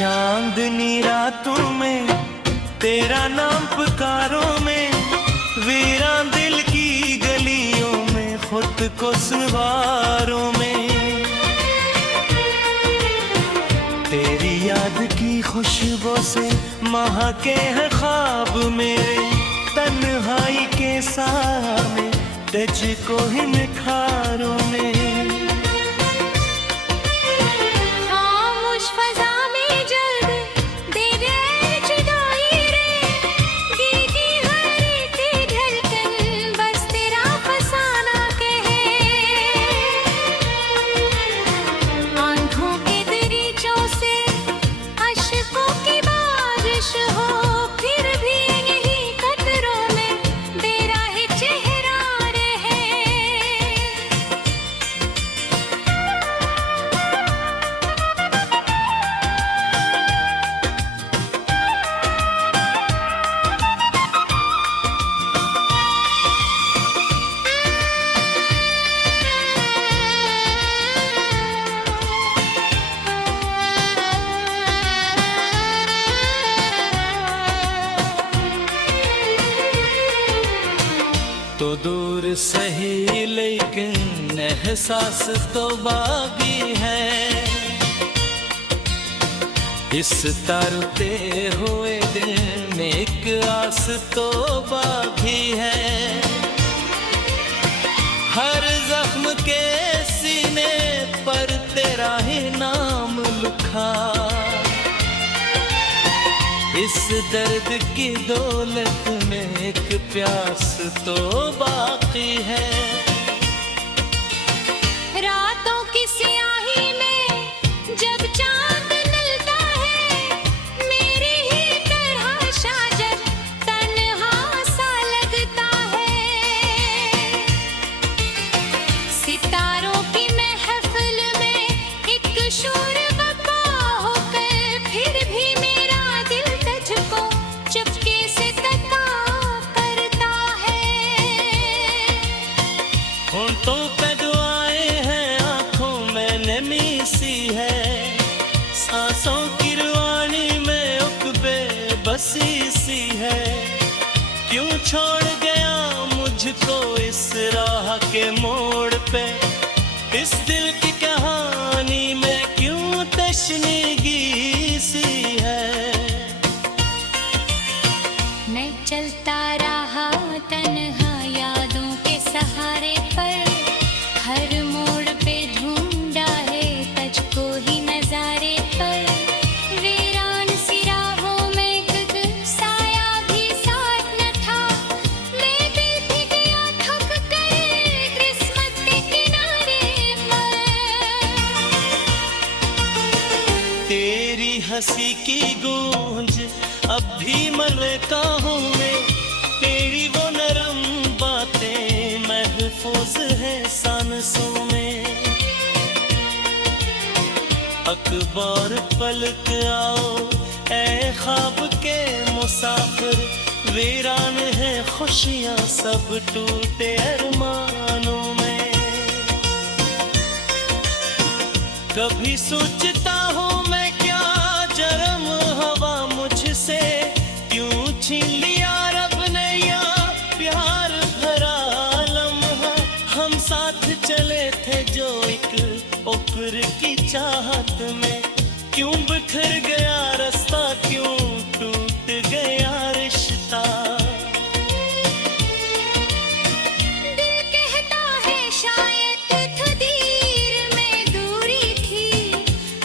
चांदनी रातों में तेरा नाम पुकारों में, वीरान दिल की गलियों में, खुद को सवारों में, तेरी याद की खुशबू से महके हैं ख्वाब मेरे, तन्हाई के सामने तुझको ही निखारों में। तो दूर सही लेकिन एहसास तो बाकी है, इस तरते हुए दिल में एक आस तो बाकी है। हर जख्म के सीने पर तेरा ही नाम लिखा, इस दर्द की दौलत में एक प्यास तो बाकी है। रातों की स्याही में जब चांद निकलता है, मेरी ही तरह शाजर तन्हा सा लगता है। सितारों की महफिल में एक शोर बपा होकर, फिर भी मेरा दिल तुझको चुपके से तका करता है। होंठों पे दुआएं हैं, आंखों में नमी सी है, सांसों की रवानी में उकबे बसी सी है। क्यों छोड़ गया मुझको इस राह के मोड़ पे, इस दिल की कहानी में क्यों तशनीगी सी है। मैं चलता रहा तन्हा यादों के सहारे पर, हर मोड़ पे ढूंढा है तुझको ही नजारे पर। वीरान सी राहों में एक साया भी साथ न था, मैं भी गया थक कर किस्मत के किनारे पर। तेरी हंसी की गूंज अब भी मलकाहों में, तेरी वो नरम बातें महफूज है सांसों में। अखबार पलक आओ ऐ ख्वाब के मुसाफिर, वीरान है खुशियां सब टूटे अरमानों में। कभी सोचता हूँ मैं क्या जरम हवा मुझसे क्यों छीन लिया रब ने, या प्यार भरा लम्हा हम साथ चले थे जो एक उम्र की चाहत में। क्यों बिखर गया रास्ता, क्यों टूट गया रिश्ता। दिल कहता है शायद तकदीर में दूरी थी,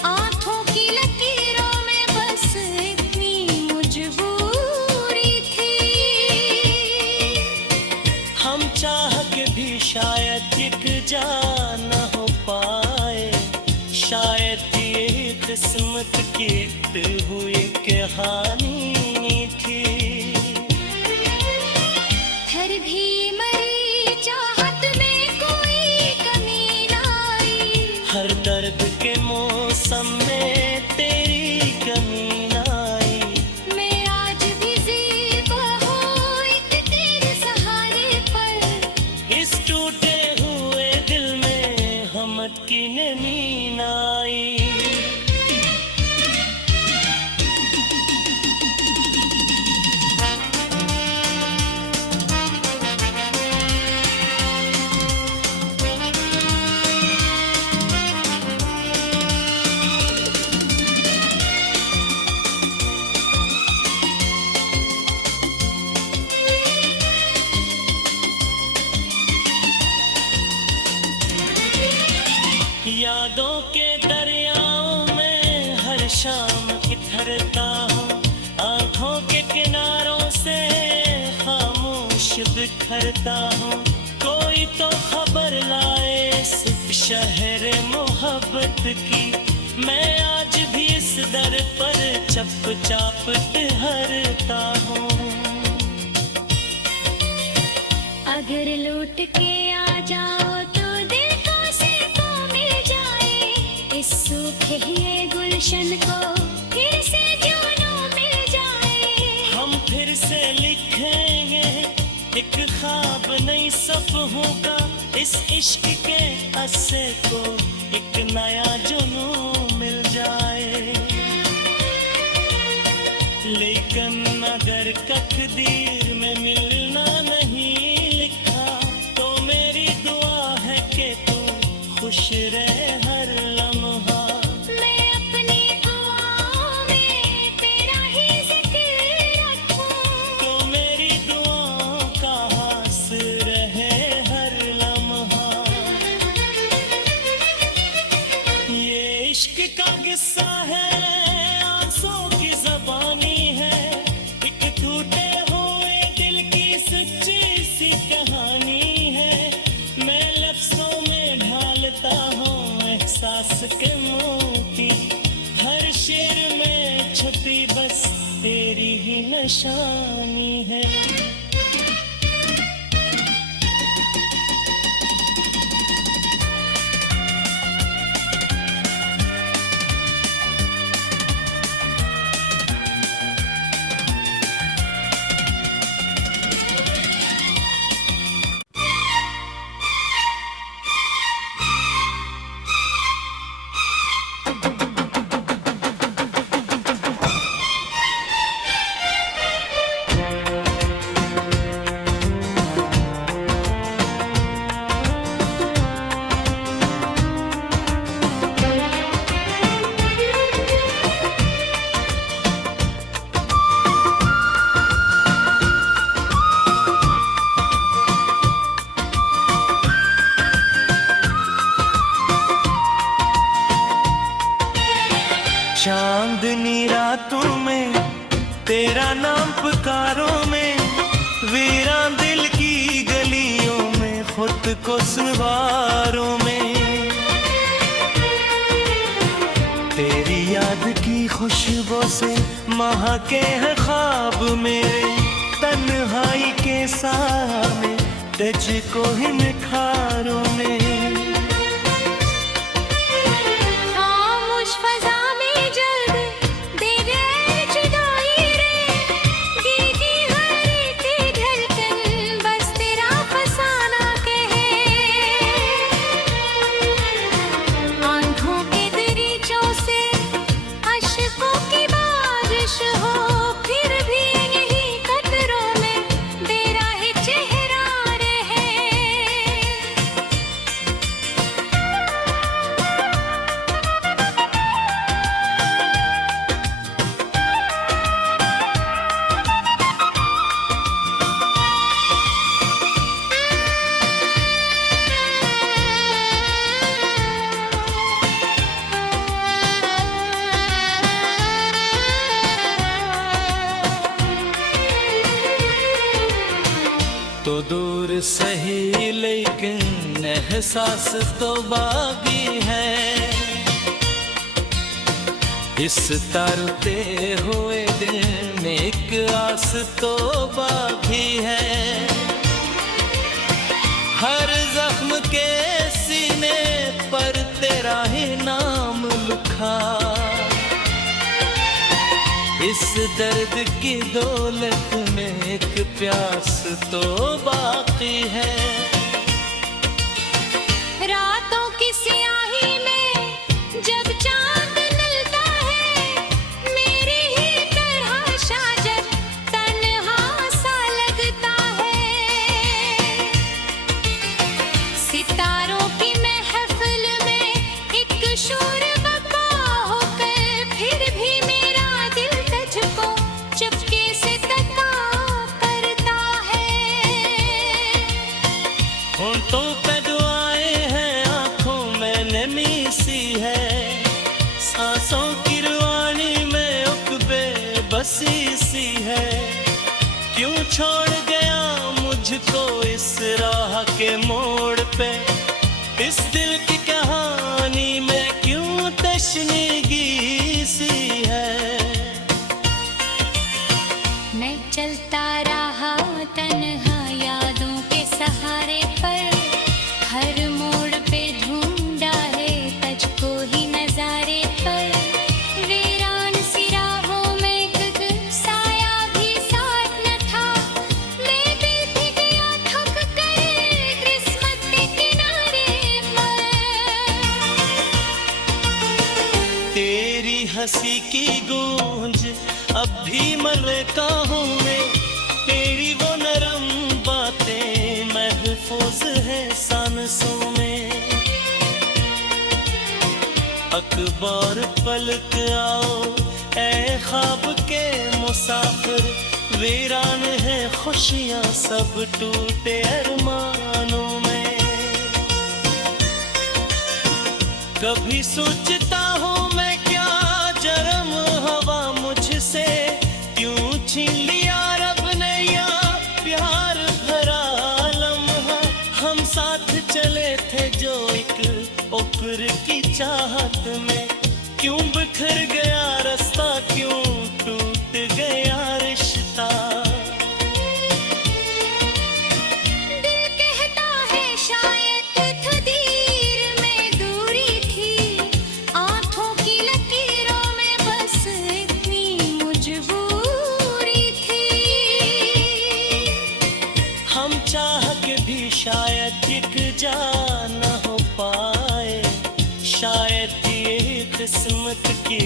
आंखों की लकीरों में बस इतनी मजबूरी थी। हम चाह के भी शायद एक जा न हो पाए, शायद ये किस्मत की हुई कहानी थी। फिर भी मरी चाहत में कोई कमी ना आई, हर दर्द के मौसम में तेरी कमी ना आई। मैं आज भी ज़िंदा हूँ एक तेरे सहारे पर, इस टूटे हुए दिल में यादों के दरियाओं में हर शाम इतरता हूँ, आंखों के किनारों से खामोश बिखरता हूँ। कोई तो खबर लाए इस शहर मोहब्बत की, मैं आज भी इस दर पर चुपचाप ठहरता हूँ। अगर लौट के आ जाओ तो दिल को को मिल जाए, इस सूखे हुए गुलशन को फिर से जुनून मिल जाए। हम फिर से लिखेंगे एक ख्वाब नई सपनों का, इस इश्क के अस्से को एक नया जुनून मिल जाए। लेकिन अगर तकदीर में मिलना नहीं लिखा, तो मेरी दुआ है कि तू खुश रहे हर लम्हा। मैं अपनी दुआओं में तेरा ही जिक्र रखूं, तो मेरी दुआओं का हासिल रहे हर लम्हा। ये इश्क का किस्सा है, आंसू की ज़बानी है, एक टूटे हुए दिल की सच्ची सी कहानी है। मैं लफ्ज़ों में ढालता हूँ एहसास के मोती, हर शेर में छुपी बस तेरी ही निशानी है। चांदनी रातों में तेरा नाम पुकारों में, वीरान दिल की गलियों में खुद को सवारों में, तेरी याद की खुशबू से महके हैं ख्वाब मेरे, तन्हाई के सामने तुझको ही निखारों में। खामोश फज़ा में जब दे गए जुदाई रे, गीगी हर एक धड़कन बस तेरा फसाना कहे। आंखों के दरीचों से अश्कों की बारिश हो, फिर भी यही कदरों में तेरा ही चेहरा रहे। तो दूर सही लेकिन एहसास तो बाकी है, इस तरते हुए दिल में एक आस तो बाकी है। हर जख्म के सीने पर तेरा ही नाम लिखा, इस दर्द की दौलत में एक प्यास तो बाकी है। रातों की स्याही में जब चांद निकलता है, मेरी ही तरह शाजर तन्हा सा लगता है। सितारों की महफिल में एक शोर बपा होकर, फिर भी मेरा दिल तुझको चुपके से तका करता है। छोड़ गया मुझको इस राह के मोड़ पे। इस दिल की कहानी में क्यों तशनीगी सी है। मैं चलता रहा तन्हा यादों के सहारे पर, हर मोड़ पे ढूंढा है तुझको ही नजारे पर। वीरान सी राहों में एक साया भी साथ न था, मैं बैठ गया थक कर किस्मत के किनारे पर। तेरी हंसी की गूंज अब भी मलकाहों में, तेरी वो नरम बातें महफूज है सांसों में। अखबार पलक आओ ऐ ख्वाब के मुसाफिर, वीरान है खुशियां सब टूटे अरमानों में। कभी सोचता हूँ मैं क्या जरम हवा मुझसे क्यों छीन लिया रब ने या प्यार भरा लम्हा। हम साथ चले थे जो एक उम्र की चाहत में, क्यों बिखर गया रास्ता क्यों टूट गया रिश्ता। दिल कहता है शायद तकदीर में दूरी थी, आंखों की लकीरों में बस इतनी मजबूरी थी। हम चाह के भी शायद एक जा न हो पाए, शायद ये किस्मत की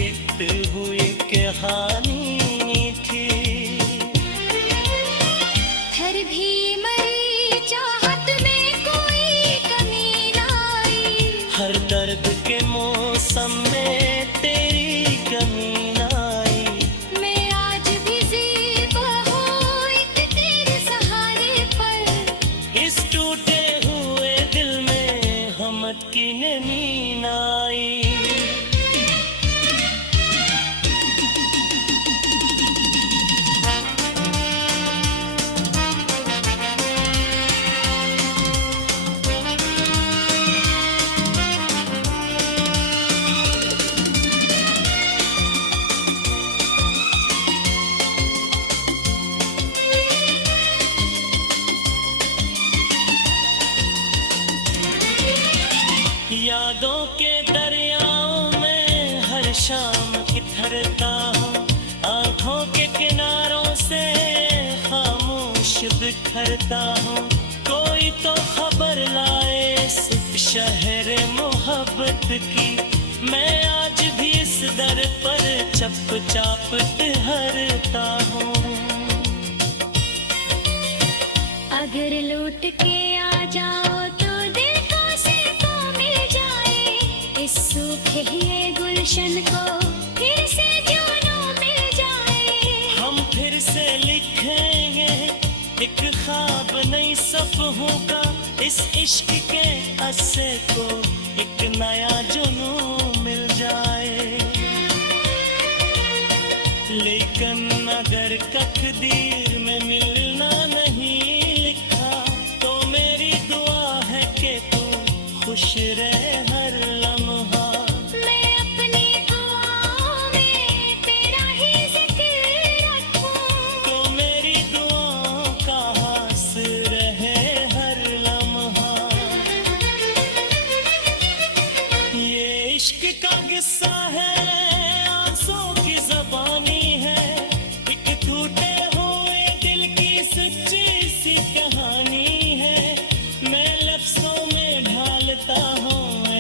हुई कहानी थी। फिर भी मरी चाहत में कोई कमी ना आई, हर दर्द के मौसम में तेरी कमी न आई। मैं आज भी ज़िंदा हूँ एक तेरे सहारे पर। इस टूटे हुए दिल में हम की नमी न आई। यादों के दरियाओं में हर शाम इतरता हूँ, आंखों के किनारों से खामोश बिखरता हूँ। कोई तो खबर लाए इस शहर मोहब्बत की, मैं आज भी इस दर पर चुपचाप ठहरता हूँ। अगर लौट के आ जाओ तो दिल को सिरको मिल जाए, इस सूखे हुए गुलशन को फिर से जानो मिल जाए। हम फिर से लिखेंगे एक ख्वाब नई सपनों का, इस इश्क के अस्से को एक नया जुनून मिल जाए। लेकिन अगर तकदीर में मिलना नहीं लिखा, तो मेरी दुआ है कि तू खुश रहे हर लम्हा। मैं अपनी दुआओं में तेरा ही जिक्र रखूं, तो मेरी दुआओं का हासिल रहे हर लम्हा। ये इश्क का किस्सा है, आंसू की ज़बानी है, एक टूटे हुए दिल की सच्ची सी कहानी है। मैं लफ्ज़ों में ढालता हूँ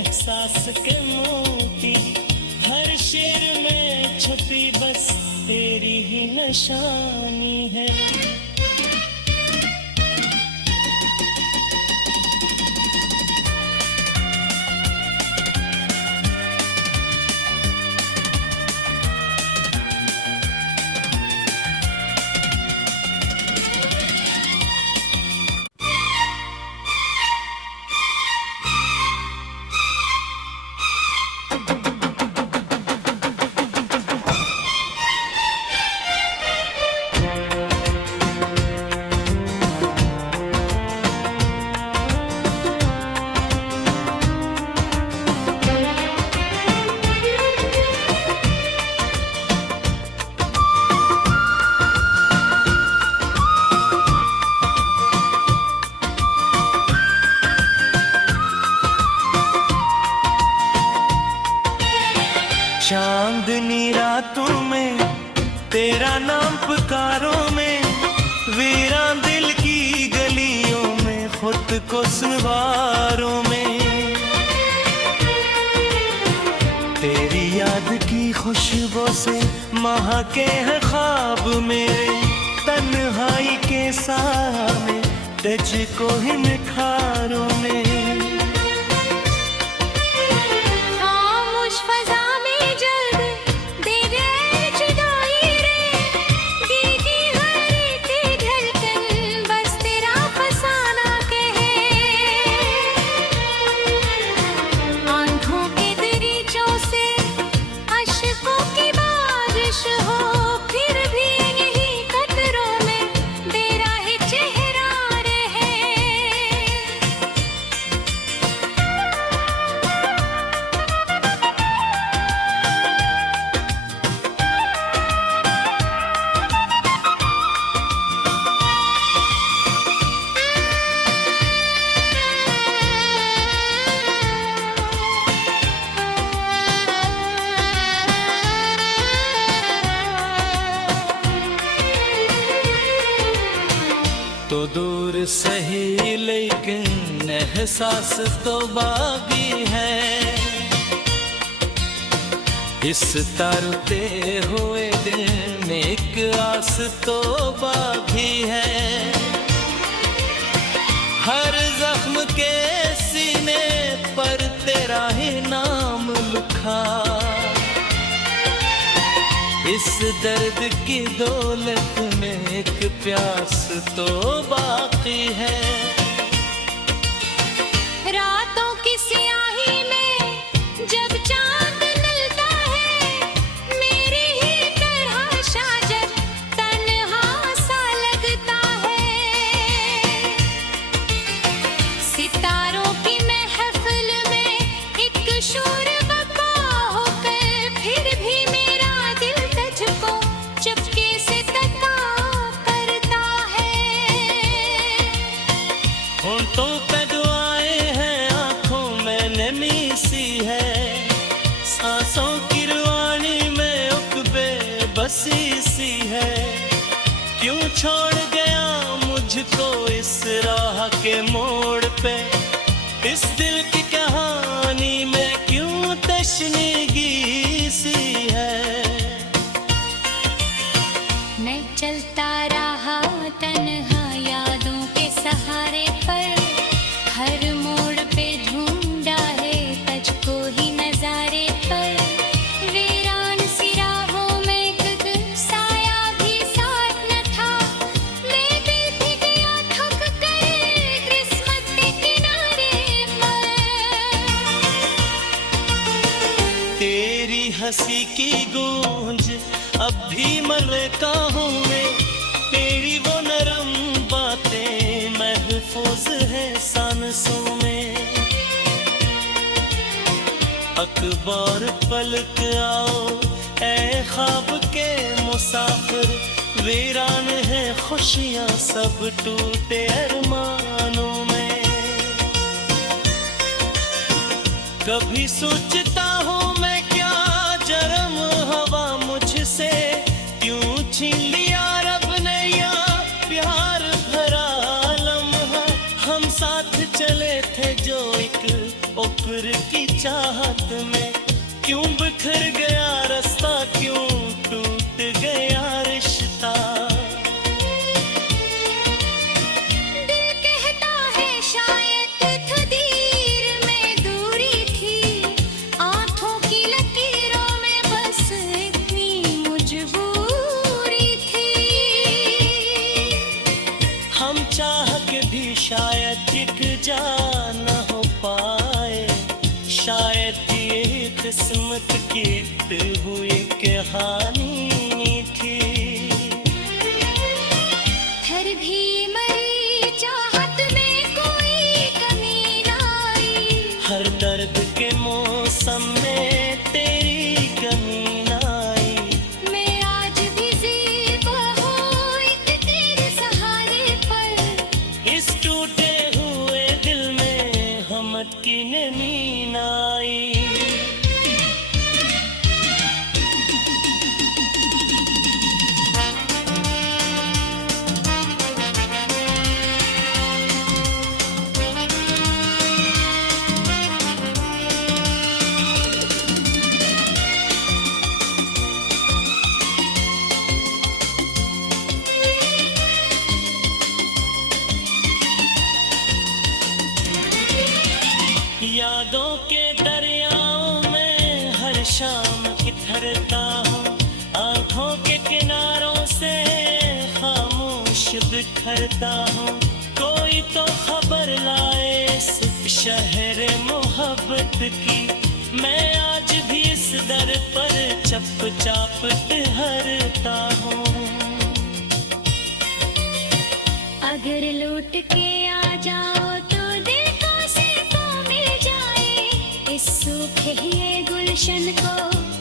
तेरा नाम पुकारों में, वीरान दिल की गलियों में, खुद को सवारों में। तेरी याद की खुशबू से महके हैं ख्वाब मेरे, तन्हाई के सामने तुझको ही निखारों में। तो दूर सही लेकिन एहसास तो बाकी है, इस तरते हुए दिल में एक आस तो बाकी है। हर जख्म के सीने पर तेरा ही नाम लिखा, इस दर्द की दौलत में एक प्यास तो बाकी है। रातों की स्याही में जब चांद निकलता है, मेरी ही तरह शाजर तन्हा सा लगता है। सितारों की महफिल में एक शोर बपा होकर, फिर भी मेरा दिल तुझको चुपके से तका करता है। होंठों पे दुआएं हैं, आंखों में नमी सी है, सांसों की रवानी में उकबे बसी सी है। क्यों छोड़ गया मुझको इस राह के मोड़ पे, इस दिल की कहानी में क्यों तशनीगी सी है। मैं चलता रहा तन्हा यादों के सहारे पर, हर मोड़ पे ढूंढा है तुझको ही नजारे पर। वीरान सी राहों में एक साया भी साथ न था, मैं दिल भी गया थक कर किस्मत के किनारे पर। तेरी हंसी की गूंज अब भी मलकाहों में, तेरी वो नरम बातें महफूज है सांसों में। अकबर पलक आओ ऐ ख्वाब के मुसाफिर, वीरान है खुशियां सब टूटे अरमानों में। कभी सोचता हूँ मैं क्या जरम हवा मुझसे क्यों छीन लिया रब ने, या प्यार भरा लम्हा हम साथ चले थे जो एक उम्र की चाहत में। क्यों बिखर गया रास्ता, क्यों टूट गया रिश्ता। दिल कहता है शायद तकदीर में दूरी थी, आंखों की लकीरों में बस इतनी मजबूरी थी। हम चाह के भी शायद टिक जा न हो पाए, शायद ये किस्मत की हुई कहानी थी। फिर भी मरी चाहत में कोई कमी ना आई, हर दर्द के मौसम में तेरी कमी ना आई। मैं आज भी ज़िंदा हूँ एक तेरे सहारे पर, इस टूटे हुए दिल में हम की नमी ना आई। यादों के दरियाओं में हर शाम इतरता हूँ, आंखों के किनारों से खामोश बिखरता हूँ। कोई तो खबर लाए इस शहर मोहब्बत की, मैं आज भी इस दर पर चुपचाप ठहरता हूँ। अगर लौट के आ जाओ तो दिल को से को मिल जाए, इस सूखे ये गुलशन को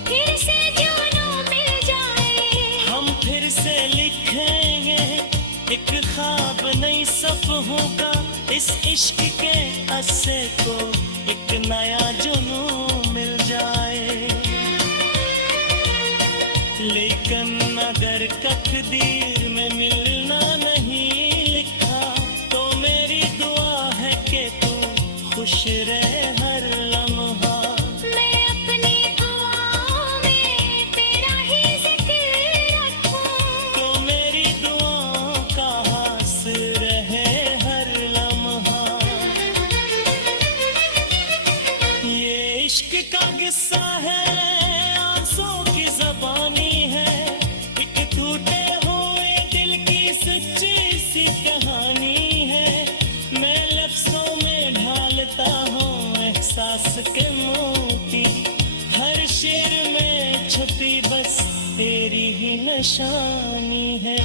फिर से जानो मिल जाए। हम फिर से लिखेंगे एक ख्वाब नई सपनों का, इस इश्क के अस्से को एक नया जुनून मिल जाए। लेकिन अगर तकदीर में मिलना नहीं लिखा, तो मेरी दुआ है कि तू खुश रहे हर लम्हा। मैं अपनी दुआओं में तेरा ही जिक्र रखूं, तो मेरी दुआओं का हासिल रहे हर लम्हा। ये इश्क का किस्सा है, आंसू की ज़बानी है, एक टूटे हुए दिल की सच्ची सी कहानी है। मैं लफ्ज़ों में ढालता हूँ एहसास के मोती, हर शेर में छुपी बस तेरी ही निशानी है।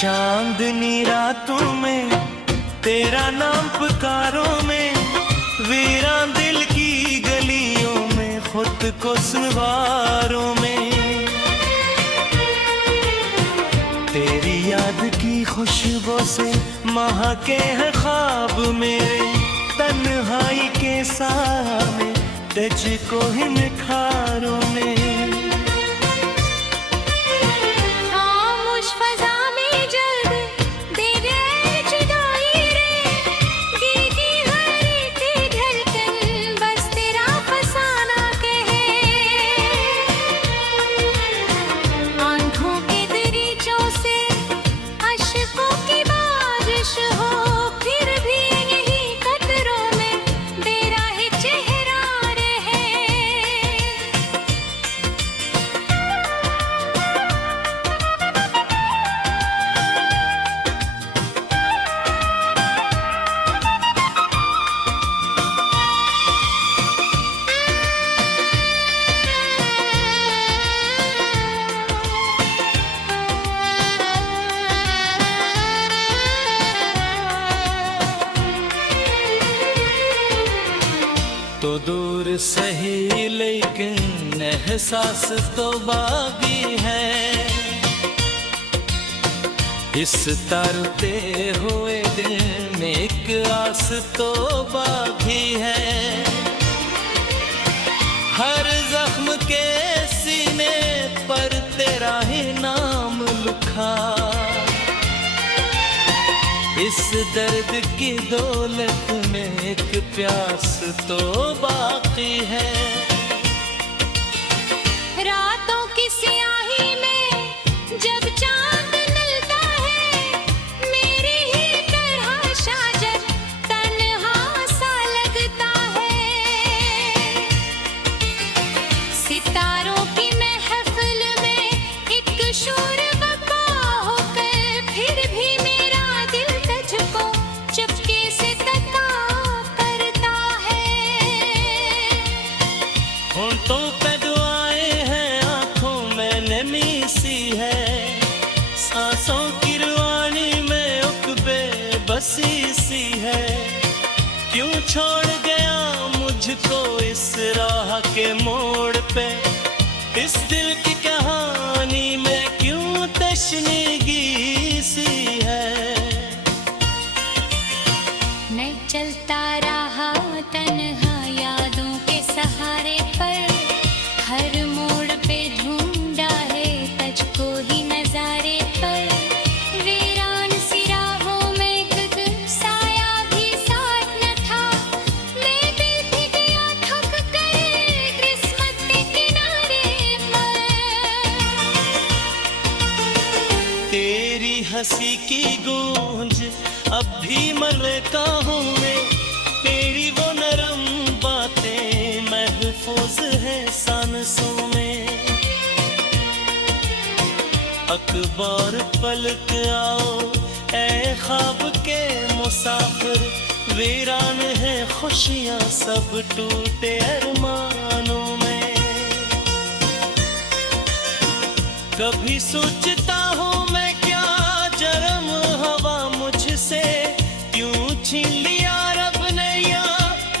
चांदनी रातों में तेरा नाम पुकारों में, वीरान दिल की गलियों में खुद को सवारों में, तेरी याद की खुशबू से महके हैं ख्वाब मेरे, तन्हाई के सामने तुझको ही निखारों में। खामोश फज़ा में जब दे रहे जुदाई रे, गीगी हर एक धड़कन बस तेरा फसाना कहे। आंखों के दरीचों से अश्कों की बारिश हो, फिर भी यही कतरों में तेरा ही चेहरा रहे। तो दूर सही लेकिन एहसास तो बाकी है, इस तरते हुए दिल में एक आस तो बाकी है। हर जख्म के सीने पर तेरा ही नाम लिखा, इस दर्द की दौलत में एक प्यास तो बाकी है। रातों की स्याही में जब चांद निकलता है, मेरी ही तरह शाजर तन्हा सा लगता है। सितारों की महफिल में एक शोर बका होकर, फिर भी मेरा दिल तुझको चुपके से तका करता है। होंठों पे दुआएं हैं, आंखों में नमी सी है, सांसों की रुआनी में उकबे बसी सी है। क्यों छोड़ गया मुझको इस राह के मोड़ पे, इस दिल की कहानी में क्यों तशनीगी सी है। मैं चलता रहा तन्हा यादों के सहारे पर, हर मोड़ पे ढूंढा है तुझको ही नजारे पर। वीरान सी राहों में एक साया भी साथ न था, मैं बैठ गया थक कर किस्मत के किनारे पर। तेरी हंसी की गूंज अब भी मलकाहों में, तेरी वो नरम बातें महफूज है सांसों में। अखबार पलक आओ ऐ ख्वाब के मुसाफिर, वीरान है खुशियां सब टूटे अरमानों में। कभी सोचता हूँ मैं क्या जरम हवा मुझसे क्यों छीन लिया रब ने या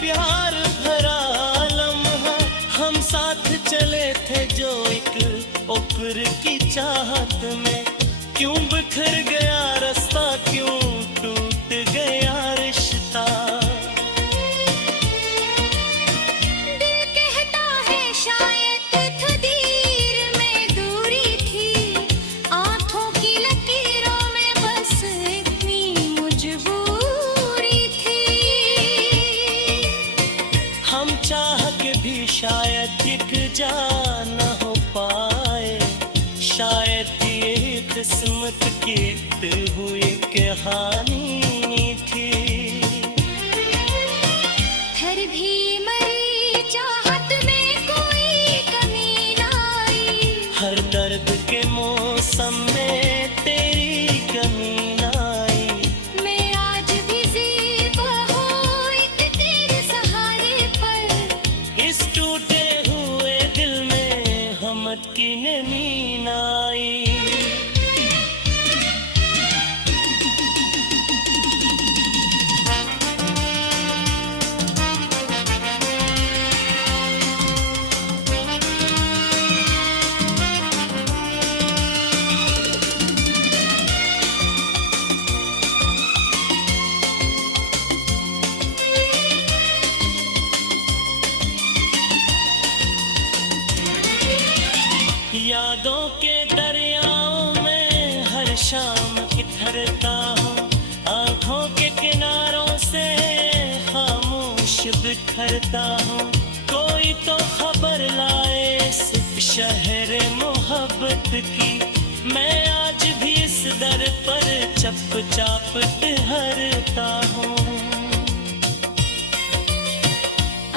प्यार भरा लम्हा। हम साथ चले थे जो एक उम्र की चाहत में, क्यों बिखर गया रास्ता, क्यों टूट गया रिश्ता। दिल कहता है शायद तकदीर में दूरी थी, आंखों की लकीरों में बस इतनी मजबूरी थी। हम चाह के भी शायद एक जा न हो पाए, शायद ये किस्मत की हुई कहानी थी। फिर भी मरी चाहत में कोई कमी ना आई, हर दर्द के मौसम में तेरी कमी न आई। मैं आज भी ज़िंदा हूँ एक तेरे सहारे पर। इस टूटे हुए दिल में हमत की नमी न आई। यादों के दरियाओं में हर शाम इतरता हूँ, आँखों के किनारों से खामोश बिखरता हूँ। कोई तो खबर लाए इस शहर मोहब्बत की, मैं आज भी इस दर पर चप चाप ठहरता हूँ।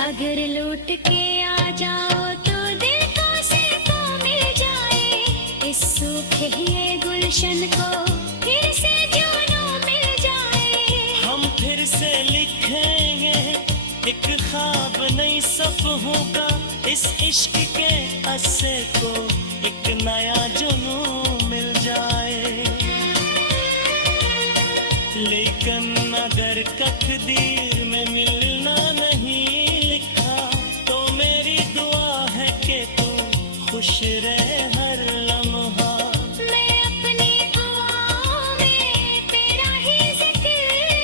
अगर लौट के आ जाओ तो दिल को सिर्फ मिल जाए, इस सूखे हुए गुलशन को फिर से जानो मिल जाए। हम फिर से लिखेंगे एक ख्वाब नई सफ़हों का, इस इश्क के अस्से को एक नया जुनून मिल जाए। लेकिन अगर तकदीर में मिलना नहीं लिखा, तो मेरी दुआ है कि तू खुश रहे हर लम्हा। मैं अपनी दुआओं में तेरा ही जिक्र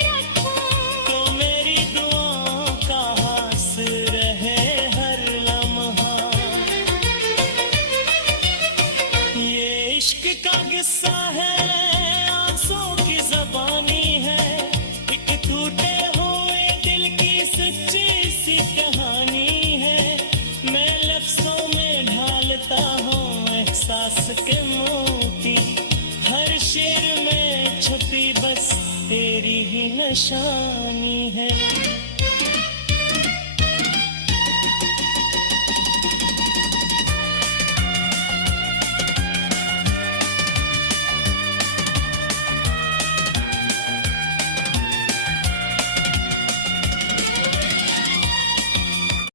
रखूं, तो मेरी दुआओं का हास रहे हर लम्हा। ये इश्क का किस्सा है, आंसू की ज़बानी है, एक टूटे हुए दिल की सच्ची सी कहानी है। मैं लफ्ज़ों में ढालता हूँ एहसास के मोती, हर शेर में छुपी बस तेरी ही निशानी है।